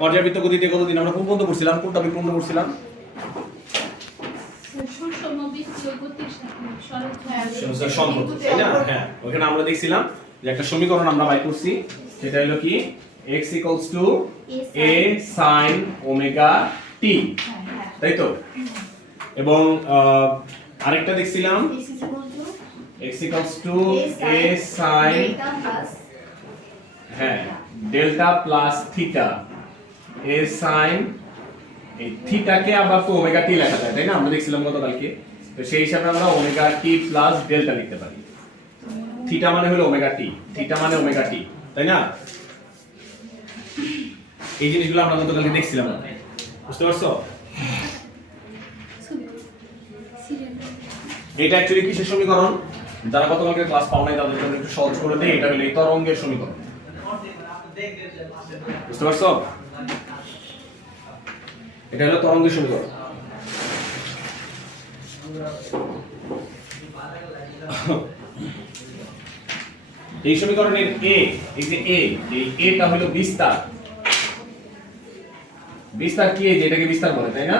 পর্যাবৃত্ত গতিতে কতদিন আমরা কোন পর্যন্ত পড়ছিলাম, কোন টপিক পর্যন্ত পড়ছিলাম? সম্পর্ক, তাই না? হ্যাঁ, ওখানে আমরা দেখছিলাম যে একটা সমীকরণ আমরা বাই করছি, সেটা হলো কি x a sin omega t, তাই তো? এবং আরেকটা দেখছিলাম x a sin হ্যাঁ delta plus theta, a sin এই থিটাকে আবার তো ওমেগা টি লেখা যায়, তাই না? আমরা দেখছিলাম গতকালকে। তো সেই হিসাবে আমরা ওমেগা টি প্লাস ডেল্টা লিখতে পারি। থিটা মানে হলো ওমেগা টি, থিটা মানে ওমেগা টি, তাই না? এই জিনিসগুলো আমরা গতকালকে দেখছিলাম, বুঝতে পারছো? এটা অ্যাকচুয়ালি কিসের সমীকরণ? যারা গতকালকে ক্লাস পাও নাই তাদের জন্য একটু সহজ করে দেই। এটা হলো এই তরঙ্গের সমীকরণ, বুঝতে পারছো? এটা হলো তরঙ্গের সমীকরণ। এই সমীকরণের a, এই যে a, এই a টা হলো বিস্তার। বিস্তার কি? এই যে এটাকে বিস্তার বলে, তাই না?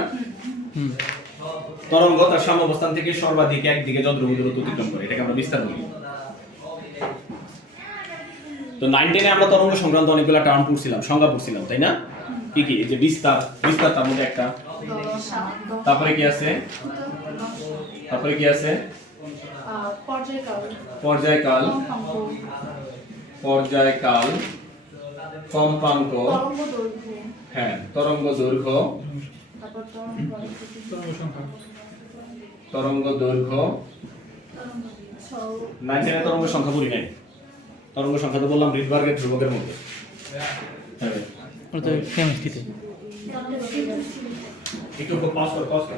তরঙ্গ তার সাম্যাবস্থান থেকে সর্বাধিক একদিকে যদ্রুপ দূরত্ব অতিক্রম করে, এটাকে আমরা বিস্তার বলি। তো 9 10 এ আমরা তরঙ্গ সংক্রান্ত অনেকগুলো টার্ম পড়ছিলাম, সংজ্ঞা পড়ছিলাম, তাই না? কি কি? এই যে বিস্তার, বিস্তার তার মধ্যে একটা। তারপরে কি আছে? তারপরে কি আছে? পর্যায়কাল, পর্যায়কাল, কম্পাঙ্ক, হ্যাঁ তরঙ্গ দৈর্ঘ্য, তরঙ্গ দৈর্ঘ্য। 9 10 এ তরঙ্গ সংখ্যা বলি নাই। তরঙ্গ সংখ্যা তো বললাম রিডবার্গের ধ্রুবকের মধ্যে। হ্যাঁ ওটা কেমিস্ট্রিতে একটু পাস কর।